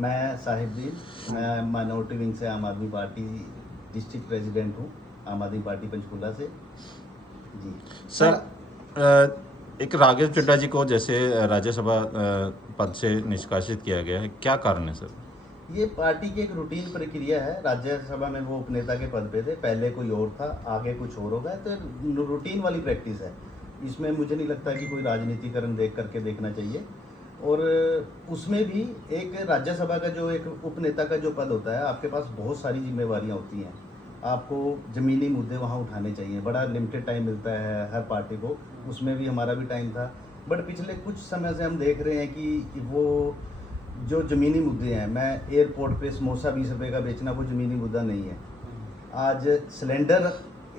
मैं साहिबदीन, मैं minority wing से आम आदमी पार्टी डिस्ट्रिक्ट प्रेसिडेंट हूँ, आम आदमी पार्टी पंचकूला से जी। सर एक राकेश चड्ढा जी को जैसे राज्यसभा पद से निष्कासित किया गया है, क्या कारण है सर? ये पार्टी की एक रूटीन प्रक्रिया है। राज्यसभा में वो उपनेता के पद पे थे, पहले कोई और था, आगे कुछ और होगा, तो रूटीन वाली प्रैक्टिस है। इसमें मुझे नहीं लगता कि कोई राजनीतिकरण देख करके देखना चाहिए। और उसमें भी एक राज्यसभा का जो एक उपनेता का जो पद होता है, आपके पास बहुत सारी जिम्मेवारियां होती हैं। आपको ज़मीनी मुद्दे वहाँ उठाने चाहिए, बड़ा लिमिटेड टाइम मिलता है हर पार्टी को, उसमें भी हमारा भी टाइम था। बट पिछले कुछ समय से हम देख रहे हैं कि वो जो ज़मीनी मुद्दे हैं, मैं एयरपोर्ट पे समोसा 20 रुपये का बेचना वो ज़मीनी मुद्दा नहीं है। आज सिलेंडर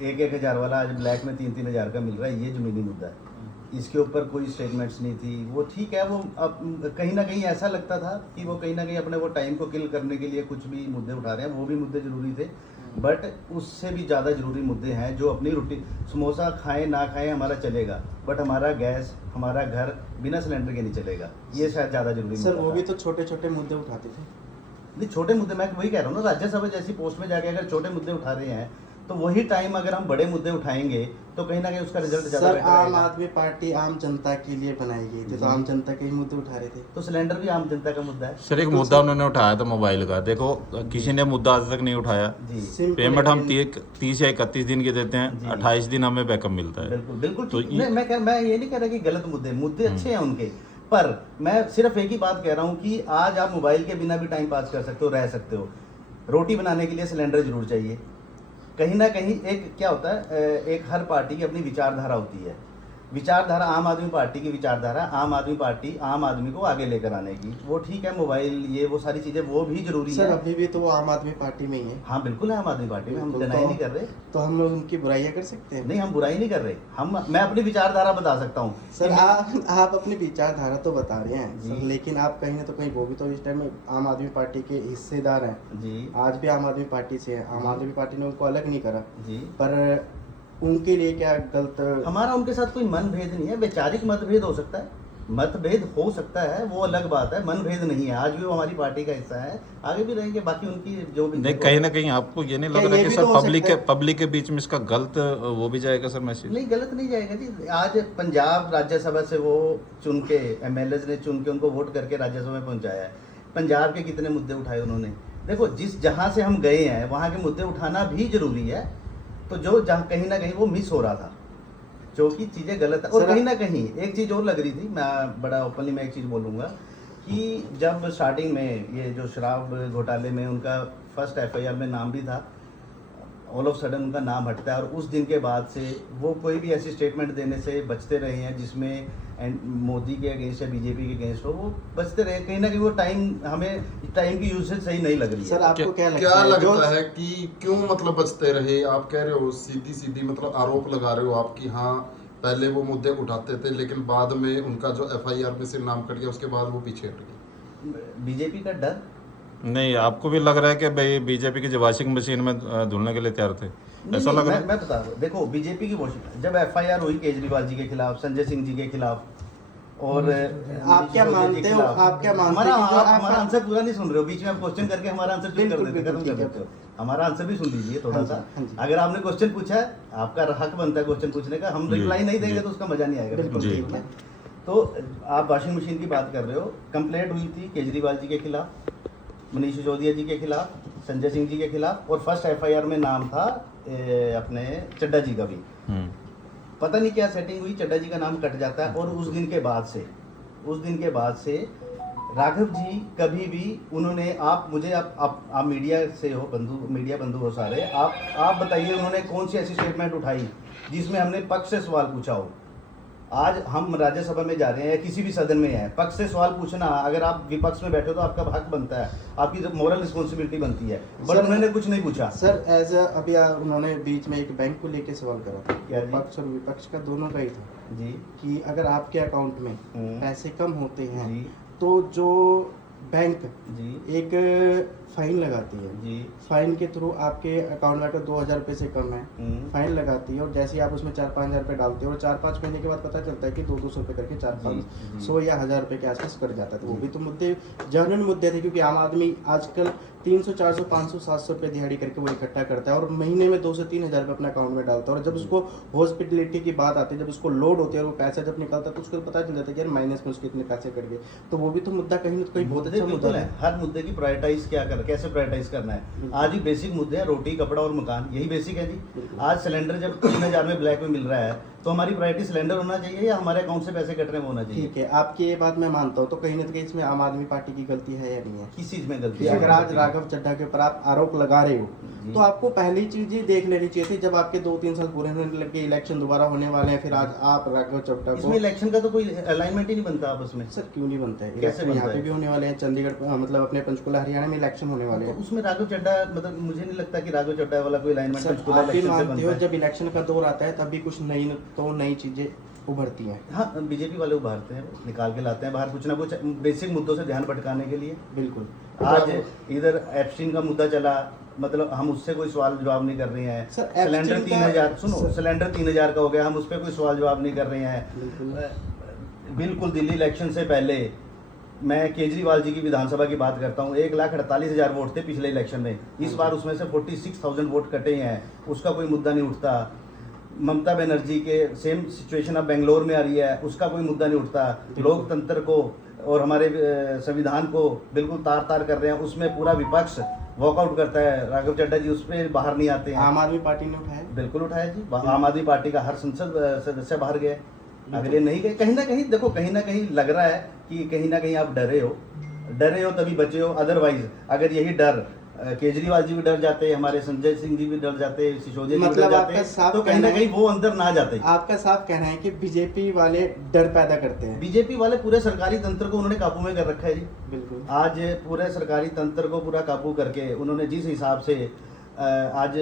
1,000 वाला आज ब्लैक में 3-3 हज़ार का मिल रहा है, ये ज़मीनी मुद्दा है। इसके ऊपर कोई स्टेटमेंट्स नहीं थी। वो ठीक है, वो अब कहीं ना कहीं ऐसा लगता था कि वो कहीं ना कहीं अपने वो टाइम को किल करने के लिए कुछ भी मुद्दे उठा रहे हैं, वो भी मुद्दे ज़रूरी थे। बट उससे भी ज़्यादा ज़रूरी मुद्दे हैं जो अपनी रूटीन, समोसा खाएं ना खाएं हमारा चलेगा, बट हमारा गैस, हमारा घर बिना सिलेंडर के नहीं चलेगा। ये शायद ज़्यादा ज़रूरी सर मुद्दा वो था। भी तो छोटे छोटे मुद्दे उठाते थे। नहीं, छोटे मुद्दे मैं वही कह रहा हूँ ना, राज्यसभा जैसी पोस्ट में जाके अगर छोटे मुद्दे उठा रहे हैं, तो वही टाइम अगर हम बड़े मुद्दे उठाएंगे तो कहीं ना कहीं उसका रिजल्ट ज़्यादा सर बेटर आम आएगा। आदमी पार्टी आम जनता के लिए बनाई गई थी, तो आम जनता के ही मुद्दे उठा रहे थे। तो सिलेंडर भी आम जनता का मुद्दा है सर एक मुद्दा उन्होंने उठाया था मोबाइल का, देखो किसी ने मुद्दा आज तक नहीं उठाया। जी। सिंपल पेमेंट हम लेकिन- 30 या 31 दिन की देते जी। हैं, 28 दिन हमें बैकअप मिलता है। बिल्कुल बिल्कुल तो ठीक। मैं ये नहीं कह रहा कि गलत मुद्दे अच्छे हैं उनके, पर मैं सिर्फ एक ही बात कह रहा हूँ कि आज आप मोबाइल के बिना भी टाइम पास कर सकते हो, रह सकते हो। रोटी बनाने के लिए सिलेंडर जरूर चाहिए। कहीं ना कहीं एक क्या होता है, एक हर पार्टी की अपनी विचारधारा होती है। विचारधारा आम आदमी पार्टी की विचारधारा, आम आदमी पार्टी आम आदमी को आगे लेकर आने की, वो ठीक है। मोबाइल ये वो सारी चीज़ें वो भी जरूरी सर है। अभी भी तो वो आम आदमी पार्टी में ही है। हाँ बिल्कुल है, आम आदमी पार्टी में, हम बिल्कुल, डिनाई तो- नहीं कर रहे। तो हम लोग उनकी बुराइयां कर सकते हैं? नहीं, हम बुराई नहीं कर रहे, मैं अपनी विचारधारा बता सकता हूँ। सर आप अपनी विचारधारा तो बता रहे हैं जी। सर, लेकिन आप कहीं ना तो कहीं वो भी तो इस टाइम आम आदमी पार्टी के हिस्सेदार हैं। जी आज भी आम आदमी पार्टी से है, आम आदमी पार्टी ने उनको अलग नहीं करा, जी। पर उनके लिए क्या गलत? हमारा उनके साथ कोई मनभेद नहीं है, वैचारिक मतभेद हो सकता है, मतभेद हो सकता है, वो अलग बात है। मनभेद नहीं है, आज भी वो हमारी पार्टी का हिस्सा है, आगे भी रहेंगे। बाकी उनकी जो भी नहीं, कहीं ना कहीं आपको ये नहीं लग क्या रहा ये कि भी सर तो हो पब्लिक सकता के है? पब्लिक के बीच में इसका गलत वो भी जाएगा सर मैसेज? नहीं, गलत नहीं जाएगा जी। आज पंजाब राज्यसभा से वो चुन के, एमएलए ने चुन के उनको वोट करके राज्यसभा में पहुंचाया है। पंजाब के कितने मुद्दे उठाए उन्होंने। देखो, जिस जहाँ से हम गए हैं वहाँ के मुद्दे उठाना भी जरूरी है। तो जो जहाँ कहीं ना कहीं वो मिस हो रहा था, जो कि चीज़ें गलत है। और कहीं ना कहीं एक चीज़ और लग रही थी, मैं बड़ा ओपनली मैं एक चीज़ बोलूँगा कि जब स्टार्टिंग में ये जो शराब घोटाले में उनका फर्स्ट एफआईआर में नाम भी था, ऑल ऑफ सडन उनका नाम हटता है, और उस दिन के बाद से वो कोई भी ऐसी स्टेटमेंट देने से बचते रहे हैं जिसमें मोदी के अगेंस्ट या बीजेपी के अगेंस्ट हो, वो बचते रहे। कहीं ना कहीं वो टाइम, हमें टाइम की यूसेज सही नहीं लग रही सर है। आपको क्या लगता क्या है लगता है कि क्यों मतलब बचते रहे? आप कह रहे हो सीधी सीधी मतलब आरोप लगा रहे हो आप कि हाँ पहले वो मुद्दे उठाते थे, लेकिन बाद में उनका जो एफआईआर में से नाम कट गया उसके बाद वो पीछे हट गए। बीजेपी का डर? नहीं, आपको भी लग रहा है कि भाई बीजेपी की जो वॉशिंग मशीन में धुलने के लिए तैयार थे, नहीं, ऐसा नहीं, लग रहा है? मैं बता रहा हूँ। देखो, बीजेपी की वोटिंग जब एफआईआर हुई केजरीवाल जी के खिलाफ, संजय सिंह जी के खिलाफ, और आप क्या मानते हो? आप क्या मानते हो कि जो हमारा आंसर पूरा नहीं सुन रहे हो, बीच में आप क्वेश्चन करके हमारा आंसर चुप कर बिल्कुल, देते, खत्म बिल्कुल, कर ठीक देते है। हो। हमारा आंसर भी सुन लीजिए थोड़ा हाँ सा। जी, हाँ जी। अगर आपने क्वेश्चन पूछा है, आपका हक बनता है क्वेश्चन पूछने का, हम जी, रिप्लाई नहीं देंगे जी। तो उसका मजा नहीं आएगा। बिल्कुल, बिल्कुल जी। ठीक है। तो आप वॉशिंग मशीन की बात कर रहे हो, कंप्लेंट हुई थी केजरीवाल जी के खिलाफ, मनीष सिसोदिया जी के खिलाफ, संजय सिंह जी के खिलाफ, और फर्स्ट एफआईआर में नाम था अपने चड्ढा जी का भी। पता नहीं क्या सेटिंग हुई, चड्ढा जी का नाम कट जाता है। और उस दिन के बाद से राघव जी कभी भी उन्होंने, आप मुझे आप मीडिया से हो, मीडिया बंधु हो सारे, आप बताइए उन्होंने कौन सी ऐसी स्टेटमेंट उठाई जिसमें हमने पक्ष से सवाल पूछा हो। आज हम राज्यसभा में जा रहे हैं या किसी भी सदन में है, पक्ष से सवाल पूछना, अगर आप विपक्ष में बैठे हो तो आपका हक बनता है, आपकी मॉरल रिस्पॉन्सिबिलिटी बनती है। बट उन्होंने कुछ नहीं पूछा। सर एज अभी उन्होंने बीच में एक बैंक को लेके सवाल करा था, क्या जी? पक्ष और विपक्ष का दोनों का ही था जी कि अगर आपके अकाउंट में पैसे कम होते हैं जी तो जो बैंक जी एक फाइन लगाती है। जी फाइन के थ्रू आपके अकाउंट में अगर 2,000 रुपये से कम है फाइन लगाती है, और जैसे ही आप उसमें 4-5 हज़ार रुपये डालते हो और 4-5 महीने के बाद पता चलता है कि 200 रुपये करके 400 या 1,000 रुपये के आसपास कट जाता है। तो वो भी तो मुद्दे जनरल मुद्दे थे, क्योंकि आम आदमी आजकल 300, 400, 500, 700 रुपये दिहाड़ी करके वो इकट्ठा करता है और महीने में 2 से 3 हज़ार रुपये अपने अकाउंट में डालता है। और जब उसको हॉस्पिटलिटी की बात आती है, जब उसको लोड होती है और वो पैसा जब निकलता है तो उसको पता चल जाता है कि यार माइनस में उसके इतने पैसे कट गए। तो वो भी तो मुद्दा कहीं ना कहीं बहुत अच्छा मुद्दा है। हर मुद्दे की प्रायोरिटाइज कैसे प्रायोरिटाइज करना है। आज ही बेसिक मुद्दे हैं, रोटी कपड़ा और मकान, यही बेसिक है जी। आज सिलेंडर जब 3,000 में ब्लैक में मिल रहा है तो हमारी प्रायोरिटी सिलेंडर होना चाहिए या हमारे अकाउंट से पैसे कट रहे हैं वो होना चाहिए। ठीक है, आपकी ये बात मैं मानता हूँ। तो कहीं ना कहीं इसमें आम आदमी पार्टी की गलती है या नहीं है? किस चीज में गलती कि है? अगर आज राघव चड्ढा के ऊपर आप आरोप लगा रहे हो जी। तो आपको पहली चीज ये देख लेनी चाहिए थी, जब आपके 2-3 साल पूरे होने लगे, इलेक्शन दोबारा होने वाले हैं, फिर आज आप राघव चड्ढा इसमें को। इलेक्शन का तो कोई अलाइनमेंट ही नहीं बनता आपस में। सर क्यों नहीं बनता है? कैसे इलेक्शन बनता यहाँ पे है? भी होने वाले हैं, चंडीगढ़ मतलब अपने पंचकुला हरियाणा में इलेक्शन होने वाले तो हैं। उसमें राघव चड्ढा मतलब मुझे नहीं लगता कि राघव चड्ढा वाला कोई अलाइनमेंट सर पंचकुला आप भी इलेक्शन से मानते हो बनता है। जब इलेक्शन का दौर आता है तभी कुछ नई चीजें उभरती हैं। हाँ, बीजेपी वाले उभारते हैं, निकाल के लाते हैं बाहर कुछ ना कुछ बेसिक मुद्दों से ध्यान भटकाने के लिए। बिल्कुल। आज इधर एप्स्टीन का मुद्दा चला, मतलब हम उससे कोई सवाल जवाब नहीं कर रहे हैं। सर, सिलेंडर एप्स्टीन 3,000 का- सुनो, सर- सिलेंडर 3,000 का हो गया, हम उस पर कोई सवाल जवाब नहीं कर रहे हैं। बिल्कुल। बिल्कुल दिल्ली इलेक्शन से पहले मैं केजरीवाल जी की विधानसभा की बात करता हूँ, 1,48,000 वोट थे पिछले इलेक्शन में। इस बार उसमें से 46,000 वोट कटे हैं, उसका कोई मुद्दा नहीं उठता। ममता बनर्जी के सेम सिचुएशन अब बेंगलोर में आ रही है, उसका कोई मुद्दा नहीं उठता। लोकतंत्र को और हमारे संविधान को बिल्कुल तार तार कर रहे हैं, उसमें पूरा विपक्ष वॉकआउट करता है। राघव चड्ढा जी उस पर बाहर नहीं आते हैं। आम आदमी पार्टी ने उठाया। बिल्कुल उठाया जी, आम आदमी पार्टी का हर संसद सदस्य बाहर गए, अगले नहीं गए। कहीं ना कहीं देखो, कहीं ना कहीं लग रहा है कि कहीं ना कहीं आप डरे हो तभी बचे हो। अदरवाइज अगर यही डर केजरीवाल जी भी डर जाते, हमारे संजय सिंह जी भी डर जाते, सिसोदिया जी भी मतलब डर आपका जाते, साफ तो कहीं ना कहना कहीं है- वो अंदर ना जाते। आपका साफ कहना है कि बीजेपी वाले डर पैदा करते हैं। बीजेपी वाले पूरे सरकारी तंत्र को उन्होंने काबू में कर रखा है जी। बिल्कुल। आज पूरे सरकारी तंत्र को पूरा काबू करके उन्होंने जिस हिसाब से आज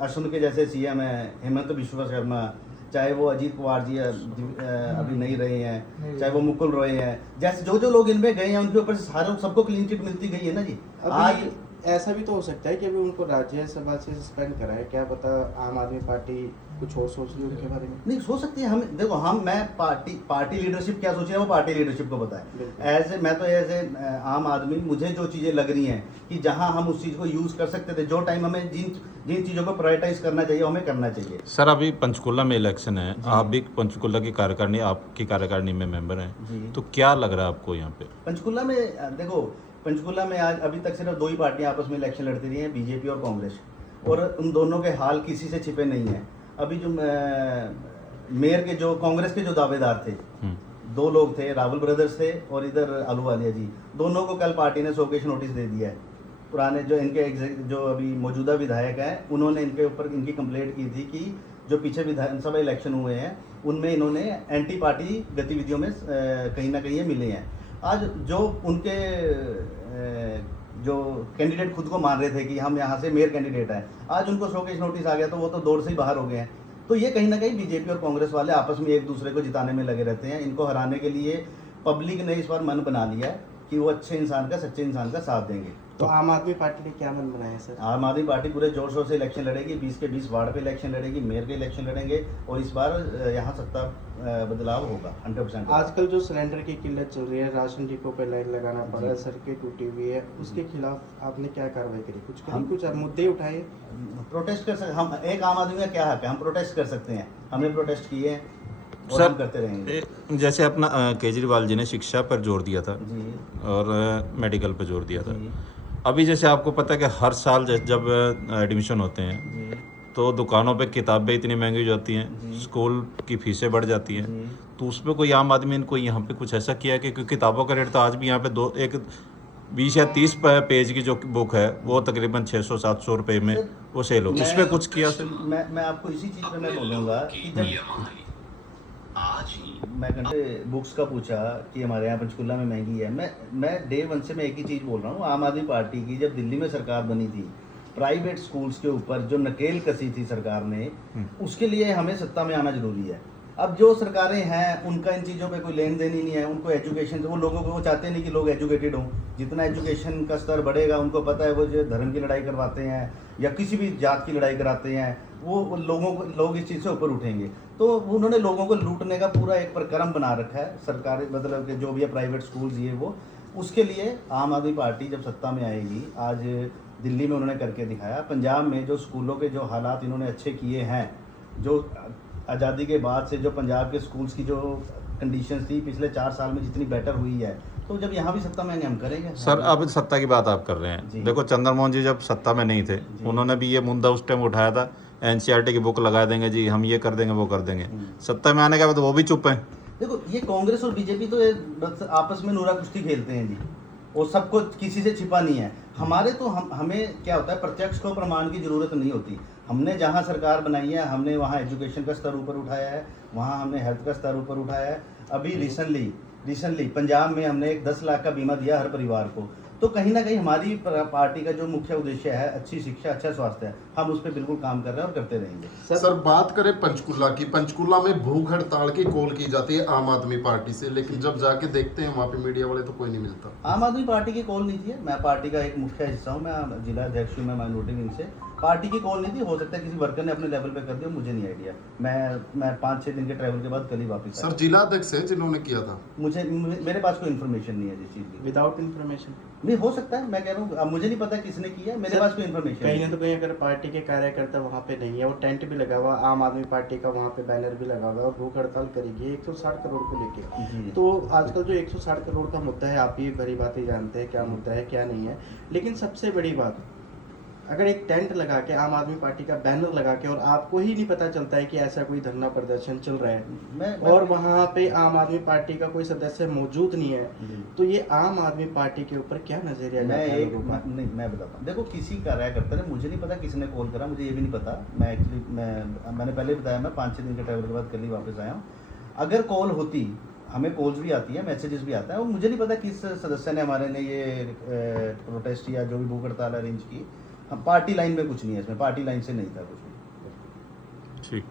असम के जैसे सीएम हैं हेमंत बिश्व शर्मा, चाहे वो अजीत पवार जी अभी नहीं रहे हैं, चाहे वो मुकुल रॉय हैं, जैसे जो लोग इनमें गए हैं उनके ऊपर से सारे सबको क्लीन चिट मिलती गई है ना जी। आज अभी ऐसा भी तो हो सकता है कि अभी उनको राज्यसभा से सस्पेंड करा है, क्या पता आम आदमी पार्टी कुछ और सोच रही है उनके बारे में। नहीं सोच सकती है। हम देखो, मैं पार्टी लीडरशिप क्या सोच रही है वो पार्टी लीडरशिप को पता है। बिल्कुल। मैं तो एज ए आम आदमी, मुझे जो चीज़ें लग रही हैं कि जहां हम उस चीज़ को यूज़ कर सकते थे, जो टाइम हमें जिन चीज़ों को प्रायोरिटाइज करना चाहिए हमें करना चाहिए। सर अभी पंचकुला में इलेक्शन है, आप भी पंचकुला की कार्यकारिणी, आपकी कार्यकारिणी में मेंबर हैं, जी। तो क्या लग रहा है आपको यहाँ पे? पंचकुला में देखो, पंचकुला में आज अभी तक सिर्फ 2 ही पार्टियां आपस में इलेक्शन लड़ती रही हैं, बीजेपी और कांग्रेस, और उन दोनों के हाल किसी से छिपे नहीं हैं। अभी जो मेयर के जो कांग्रेस के जो दावेदार थे, 2 लोग थे, रावल ब्रदर्स थे और इधर अहलूवालिया जी, दोनों को कल पार्टी ने शोकेस नोटिस दे दिया है। पुराने जो इनके जो अभी मौजूदा विधायक हैं उन्होंने इनके ऊपर इनकी कंप्लेंट की थी कि जो पीछे विधानसभा इलेक्शन हुए हैं उनमें इन्होंने एंटी पार्टी गतिविधियों में कहीं ना कहीं ये मिले हैं। आज जो उनके जो कैंडिडेट खुद को मान रहे थे कि हम यहाँ से मेयर कैंडिडेट हैं, आज उनको शोकेस नोटिस आ गया तो वो तो दौड़ से ही बाहर हो गए हैं। तो ये कहीं ना कहीं बीजेपी और कांग्रेस वाले आपस में एक दूसरे को जिताने में लगे रहते हैं। इनको हराने के लिए पब्लिक ने इस बार मन बना लिया है कि वो अच्छे इंसान का, सच्चे इंसान का साथ देंगे। तो आम आदमी पार्टी ने क्या मन बनाया सर? आम आदमी पार्टी पूरे जोर शोर से इलेक्शन लड़ेगी, 20 के 20 वार्ड पे इलेक्शन लड़ेगी, मेयर के इलेक्शन लड़ेंगे और इस बार यहाँ सत्ता बदलाव होगा 100%। आजकल जो सिलेंडर की किल्लत चल रही है, राशन डिपो पे लाइन लगाना पड़ रहा है, सड़कें टूटी हुई है, उसके खिलाफ आपने क्या कार्रवाई करी? कुछ मुद्दे उठाए? प्रोटेस्ट कर सकते हम, एक आम आदमी का क्या हक है, हम प्रोटेस्ट कर सकते हैं, हमने प्रोटेस्ट किए हैं और हम करते रहेंगे। जैसे अपना केजरीवाल जी ने शिक्षा पर जोर दिया था जी और मेडिकल पर जोर दिया था। जी अभी जैसे आपको पता है कि हर साल जब एडमिशन होते हैं जी तो दुकानों पे किताबें इतनी महंगी हो जाती हैं, जी। स्कूल की फीसें बढ़ जाती हैं, जी। तो उस पर कोई आम आदमी ने कोई यहाँ पे कुछ ऐसा किया है कि क्योंकि किताबों का रेट तो आज भी यहाँ पे 20 या 30 पेज की जो बुक है वो तकरीबन 600-700 रुपये में वो सेल होती है, उस पर कुछ किया सर? मैं आपको इसी चीज़ पे मैं बोलूँगा कि जब मैं घंटे बुक्स का पूछा कि हमारे यहाँ पंचकुला में महंगी है, मैं डे 1 से मैं एक ही चीज़ बोल रहा हूँ। आम आदमी पार्टी की जब दिल्ली में सरकार बनी थी, प्राइवेट स्कूल्स के ऊपर जो नकेल कसी थी सरकार ने, उसके लिए हमें सत्ता में आना जरूरी है। अब जो सरकारें हैं उनका इन चीज़ों पे कोई लेन देन ही नहीं है, उनको एजुकेशन, वो लोगों को, वो चाहते नहीं कि लोग एजुकेटेड हों। जितना एजुकेशन का स्तर बढ़ेगा, उनको पता है वो जो धर्म की लड़ाई करवाते हैं या किसी भी जात की लड़ाई कराते हैं, वो लोग इस चीज़ से ऊपर उठेंगे। तो उन्होंने लोगों को लूटने का पूरा एक प्रक्रम बना रखा है सरकारी, मतलब कि जो भी है प्राइवेट स्कूल्स ये वो। उसके लिए आम आदमी पार्टी जब सत्ता में आएगी, आज दिल्ली में उन्होंने करके दिखाया, पंजाब में जो स्कूलों के जो हालात इन्होंने अच्छे किए हैं, जो आज़ादी के बाद से जो पंजाब के स्कूल्स की जो कंडीशंस थी पिछले 4 साल में जितनी बेटर हुई है, तो जब यहाँ भी सत्ता में आएंगे हम करेंगे। सर अब सत्ता की बात आप कर रहे जी। हैं, देखो चंद्रमोहन जी जब सत्ता में नहीं थे, उन्होंने भी ये मुद्दा उस टाइम उठाया था, एनसीईआरटी की बुक लगा देंगे जी, हम ये कर देंगे वो कर देंगे। सत्ता में आने के बाद वो भी चुप हैं। देखो ये कांग्रेस और बीजेपी तो ये बस आपस में नूरा कुश्ती खेलते हैं जी, और सबको किसी से छिपा नहीं है। हमारे तो हमें क्या होता है, प्रत्यक्ष को प्रमाण की ज़रूरत नहीं होती। हमने जहाँ सरकार बनाई है, हमने वहाँ एजुकेशन का स्तर ऊपर उठाया है, वहाँ हमने हेल्थ का स्तर ऊपर उठाया है। अभी रिसेंटली पंजाब में हमने एक 10 लाख का बीमा दिया हर परिवार को। तो कहीं ना कहीं हमारी पार्टी का जो मुख्य उद्देश्य है अच्छी शिक्षा, अच्छा स्वास्थ्य है, हम उस पर बिल्कुल काम कर रहे हैं और करते रहेंगे। सर बात करें पंचकुला की, पंचकुला में भूख हड़ताल की कॉल की जाती है आम आदमी पार्टी से, लेकिन जब जाके देखते हैं वहाँ पे मीडिया वाले तो कोई नहीं मिलता। आम आदमी पार्टी की कॉल नहीं थी, मैं पार्टी का एक मुख्य हिस्सा हूँ, मैं जिला अध्यक्ष हूँ, मैं माइनॉरिटी विंग से। पार्टी की कॉल नहीं थी, हो सकता है किसी वर्कर ने अपने लेवल पे कर दिया, मुझे नहीं आइडिया। मैं 5-6 दिन के ट्रैवल के बाद कल ही वापस सर जिला अध्यक्ष है जिन्होंने किया था? मेरे पास कोई इन्फॉर्मेशन नहीं है जिस चीज़ की। विदाउट इन्फॉर्मेशन नहीं हो सकता है, मैं कह रहा हूँ, अब मुझे नहीं पता किसने किया, मेरे पास कोई इन्फॉर्मेशन कहीं नहीं ना तो कहीं अगर पार्टी के कार्यकर्ता वहाँ पे नहीं है, वो टेंट भी लगा हुआ, आम आदमी पार्टी का वहाँ पे बैनर भी लगा हुआ है और भूख हड़ताल करेगी 160 करोड़ को लेके। जी। तो आजकल जो 160 करोड़ का मुद्दा है, आप भी भरी बातें जानते हैं क्या मुद्दा है क्या नहीं है। लेकिन सबसे बड़ी बात, अगर एक टेंट लगा के आम आदमी पार्टी का बैनर लगा के और आपको ही नहीं पता चलता है कि ऐसा कोई धरना प्रदर्शन चल रहा है और वहाँ पे आम आदमी पार्टी का कोई सदस्य मौजूद नहीं है, तो ये आम आदमी पार्टी के ऊपर क्या नजरिया जाता है लोगों का? मैं बताता हूँ। देखो किसी कार्यकर्ता ने, मुझे नहीं पता किसने कॉल करा, मुझे ये भी नहीं पता। मैं एक्चुअली मैंने पहले बताया, मैं 5-6 दिन के ट्रैवल के बाद कल ही वापस आया हूँ। अगर कॉल होती, हमें कॉल्स भी आती है, मैसेजेस भी आता है, और मुझे नहीं पता किस सदस्य ने हमारे ने ये प्रोटेस्ट या जो भी भूख हड़ताल अरेंज की। हम पार्टी लाइन में कुछ नहीं है, इसमें पार्टी लाइन से नहीं था कुछ भी। ठीक।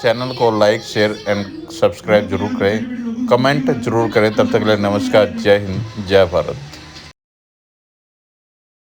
चैनल को लाइक शेयर एंड सब्सक्राइब जरूर करें, कमेंट जरूर करें। तब तक के लिए नमस्कार, जय हिंद, जय भारत।